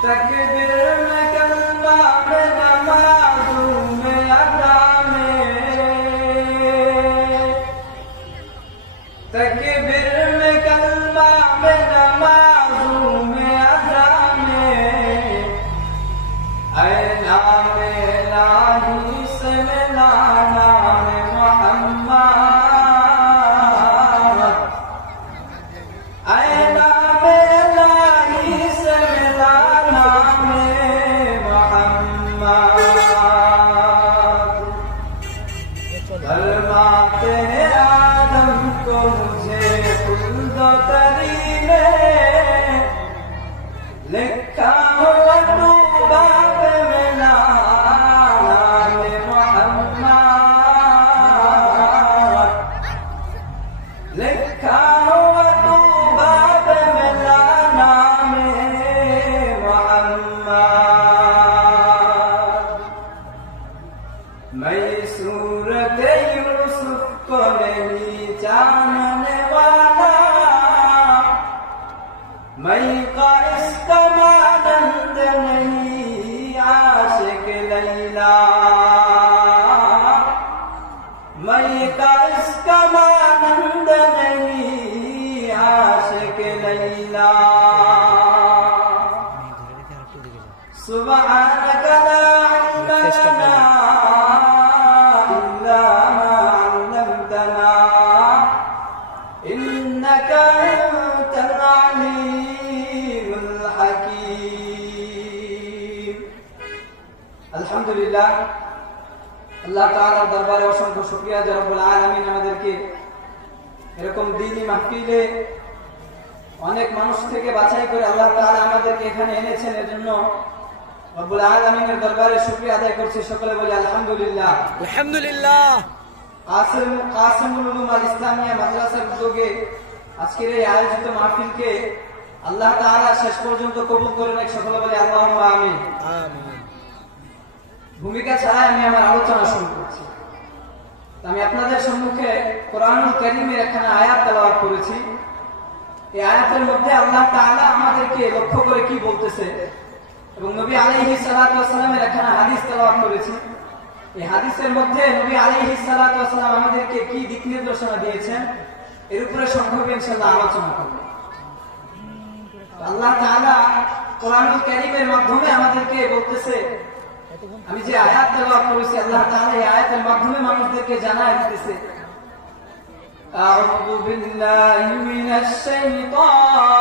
Tá quebrando. खुद तरी में लिखा हुआ तू बाप में नाम मोहम्मद लिखा हुआ तू बाप में नाम मोहम्मद मैं सूरत यूसुफ को नहीं जानने मैं का इसका मानंद नहीं आशिक लैला मैं का इसका मानंद नहीं आशिक लैला سبحانك لا علم لنا إلا ما علمتنا إنك আলহামদুলিল্লাহ আল্লাহ তালার দরবারে অসংখ্য শুক্রিয়া জরবুল আলমিন আমাদেরকে এরকম দিনই মাহফিলে অনেক মানুষ থেকে বাছাই করে আল্লাহ তালা আমাদেরকে এখানে এনেছেন। এর জন্য রব্বুল আলমিনের দরবারে শুক্রিয়া আদায় করছি। সকলে বলি আলহামদুলিল্লাহ। আলহামদুলিল্লাহ। আসিম কাসিমুল উলুম আল ইসলামিয়া মাদ্রাসার উদ্যোগে আজকের এই আয়োজিত মাহফিলকে আল্লাহ তাআলা শেষ পর্যন্ত কবুল করে নেক সকলে বলি আল্লাহুম্মা আমিন। আমিন। ভূমিকা ছাড়াই আমি আমার আলোচনা শুরু করছি। আমি আপনাদের সম্মুখে কোরআন কারীমের এখানে আয়াত তেলাওয়াত করেছি। এই আয়াতের মধ্যে আল্লাহ তাআলা আমাদেরকে লক্ষ্য করে কি বলতেছে এবং নবী ওয়াস সালামের এখানে হাদিস তেলাওয়াত করেছি। এই হাদিসের মধ্যে নবী ওয়াস সালাম আমাদেরকে কি দিক নির্দেশনা দিয়েছেন এর উপরে সংক্ষেপে ইনশাআল্লাহ আলোচনা করব। আল্লাহ তাআলা কোরআনুল কারীমের মাধ্যমে আমাদেরকে বলতেছে আমি যে আয়াত তেলাওয়াত করেছি আল্লাহ তাআলা এই আয়াতের মাধ্যমে মানুষদেরকে জানায় দিতেছে أعوذ بالله من الشيطان